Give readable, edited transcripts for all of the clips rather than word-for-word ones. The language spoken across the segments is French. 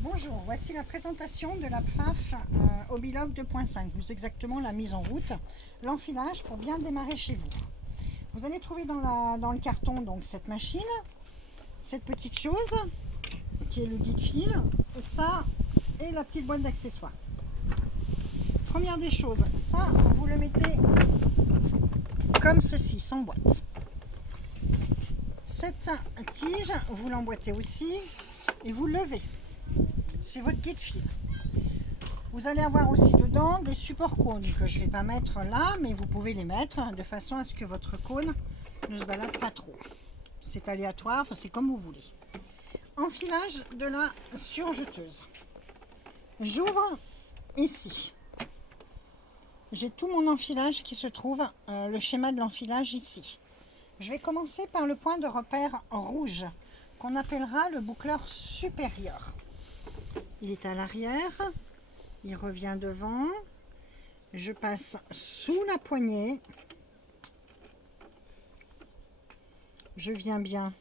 Bonjour, voici la présentation de la PFAF Hobbylock 2.5, plus exactement la mise en route, l'enfilage pour bien démarrer chez vous. Vous allez trouver dans le carton donc cette machine, cette petite chose qui est le guide-fil, et ça et la petite boîte d'accessoires. Première des choses, ça vous le mettez comme ceci, sans boîte. Cette tige, vous l'emboîtez aussi et vous levez. C'est votre guide-fil. Vous allez avoir aussi dedans des supports cônes que je ne vais pas mettre là, mais vous pouvez les mettre de façon à ce que votre cône ne se balade pas trop. C'est aléatoire, enfin, c'est comme vous voulez. Enfilage de la surjeteuse. J'ouvre ici. J'ai tout mon enfilage qui se trouve, le schéma de l'enfilage ici. Je vais commencer par le point de repère rouge qu'on appellera le boucleur supérieur. Il est à l'arrière, il revient devant, je passe sous la poignée, je viens bien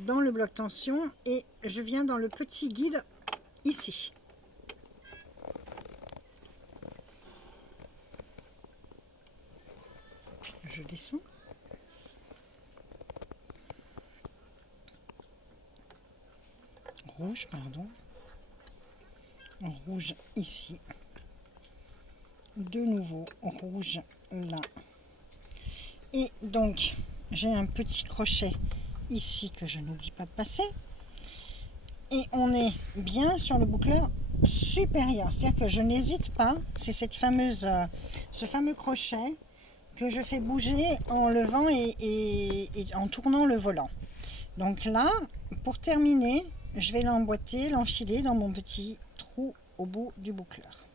dans le bloc tension et je viens dans le petit guide ici. Je descends. Rouge, pardon. Rouge ici. De nouveau rouge là. Et donc, j'ai un petit crochet ici que je n'oublie pas de passer. Et on est bien sur le boucleur supérieur. C'est-à-dire que je n'hésite pas, c'est ce fameux crochet que je fais bouger en levant et en tournant le volant. Donc là, pour terminer, je vais l'emboîter, l'enfiler dans mon petit trou au bout du boucleur.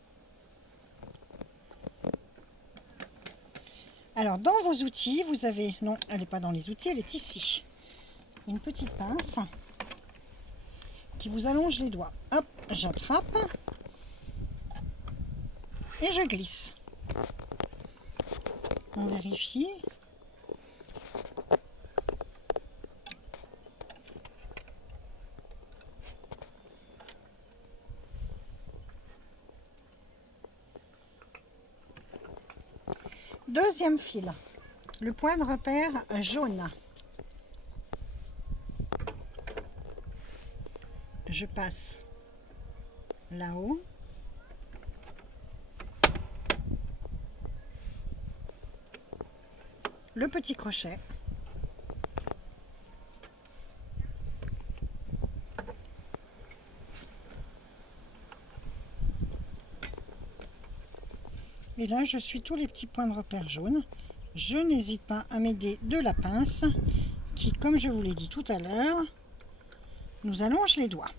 Alors, dans vos outils, vous avez... Non, elle n'est pas dans les outils, elle est ici. Une petite pince qui vous allonge les doigts. Hop, j'attrape et je glisse. On vérifie. Deuxième fil, le point de repère jaune. Je passe là-haut. Le petit crochet. Et là, je suis tous les petits points de repère jaunes. Je n'hésite pas à m'aider de la pince qui, comme je vous l'ai dit tout à l'heure, nous allonge les doigts.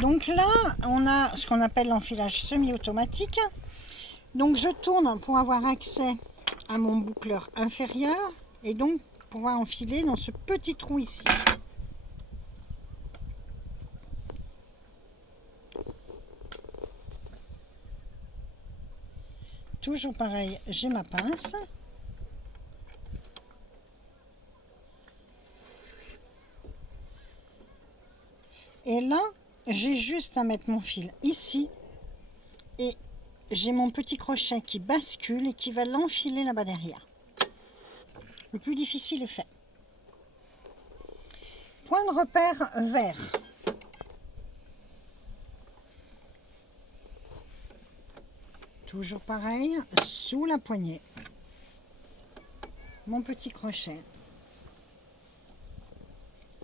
Donc là, on a ce qu'on appelle l'enfilage semi-automatique. Donc je tourne pour avoir accès à mon boucleur inférieur et donc pouvoir enfiler dans ce petit trou ici. Toujours pareil, j'ai ma pince. Et là, j'ai juste à mettre mon fil ici. Et j'ai mon petit crochet qui bascule et qui va l'enfiler là-bas derrière. Le plus difficile est fait. Point de repère vert. Toujours pareil, sous la poignée. Mon petit crochet.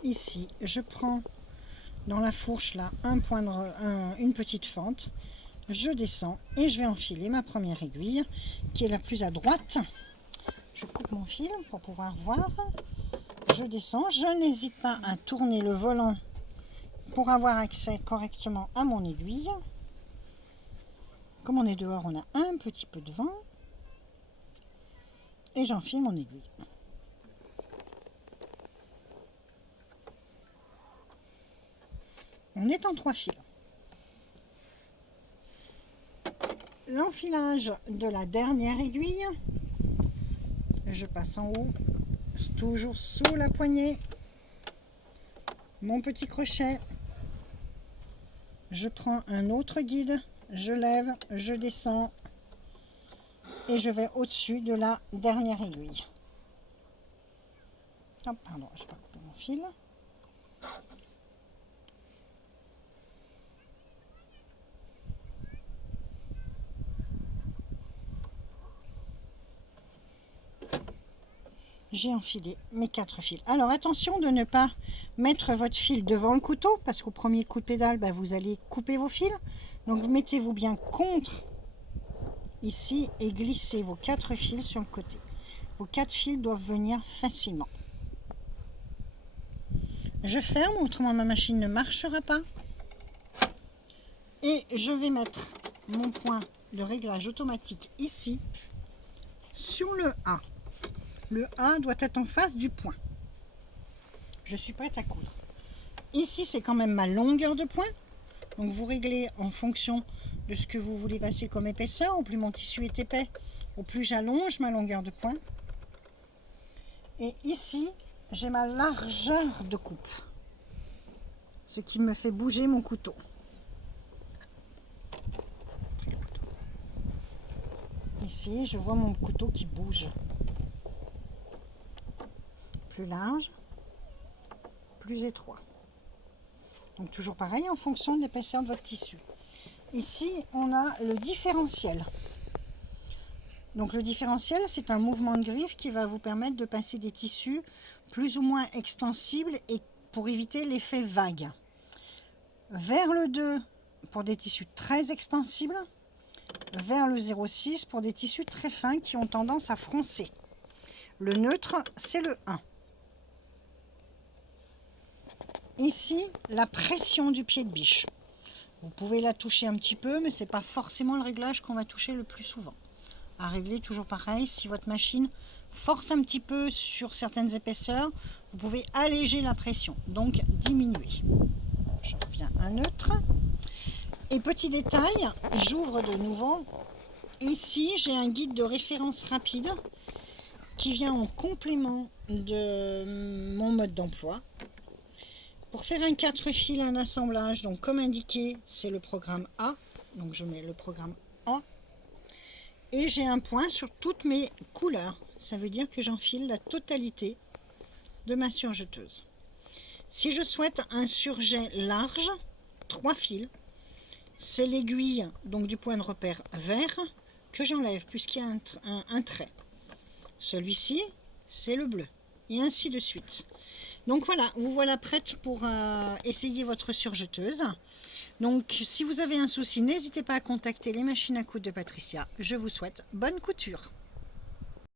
Ici, je prends dans la fourche là une petite fente. Je descends et je vais enfiler ma première aiguille qui est la plus à droite. Je coupe mon fil pour pouvoir voir. Je descends, je n'hésite pas à tourner le volant pour avoir accès correctement à mon aiguille. Comme on est dehors, on a un petit peu de vent. Et j'enfile mon aiguille. On est en 3 fils. L'enfilage de la dernière aiguille. Je passe en haut, toujours sous la poignée. Mon petit crochet. Je prends un autre guide, je lève, je descends et je vais au-dessus de la dernière aiguille. Oh, pardon, je n'ai pas coupé mon fil. J'ai enfilé mes 4 fils. Alors attention de ne pas mettre votre fil devant le couteau parce qu'au premier coup de pédale, vous allez couper vos fils. Donc mettez-vous bien contre ici et glissez vos 4 fils sur le côté. Vos 4 fils doivent venir facilement. Je ferme, autrement ma machine ne marchera pas. Et je vais mettre mon point de réglage automatique ici sur le A. Le A doit être en face du point. Je suis prête à coudre. Ici, c'est quand même ma longueur de point. Donc vous réglez en fonction de ce que vous voulez passer comme épaisseur. Au plus mon tissu est épais, au plus j'allonge ma longueur de point. Et ici, j'ai ma largeur de coupe. Ce qui me fait bouger mon couteau. Ici, je vois mon couteau qui bouge. Plus large, plus étroit. Donc toujours pareil en fonction de l'épaisseur de votre tissu. Ici, on a le différentiel. Donc le différentiel, c'est un mouvement de griffe qui va vous permettre de passer des tissus plus ou moins extensibles et pour éviter l'effet vague. Vers le 2 pour des tissus très extensibles, vers le 0,6 pour des tissus très fins qui ont tendance à froncer. Le neutre, c'est le 1. Ici, la pression du pied de biche. Vous pouvez la toucher un petit peu, mais ce n'est pas forcément le réglage qu'on va toucher le plus souvent. À régler, toujours pareil, si votre machine force un petit peu sur certaines épaisseurs, vous pouvez alléger la pression, donc diminuer. Je reviens à neutre. Et petit détail, j'ouvre de nouveau. Ici, j'ai un guide de référence rapide qui vient en complément de mon mode d'emploi. Pour faire un 4 fils, un assemblage, donc comme indiqué, c'est le programme A. Donc je mets le programme A. Et j'ai un point sur toutes mes couleurs. Ça veut dire que j'enfile la totalité de ma surjeteuse. Si je souhaite un surjet large, 3 fils, c'est l'aiguille donc du point de repère vert que j'enlève puisqu'il y a un trait. Celui-ci, c'est le bleu. Et ainsi de suite. Donc voilà, vous voilà prête pour essayer votre surjeteuse. Donc si vous avez un souci, n'hésitez pas à contacter les machines à coudre de Patricia. Je vous souhaite bonne couture.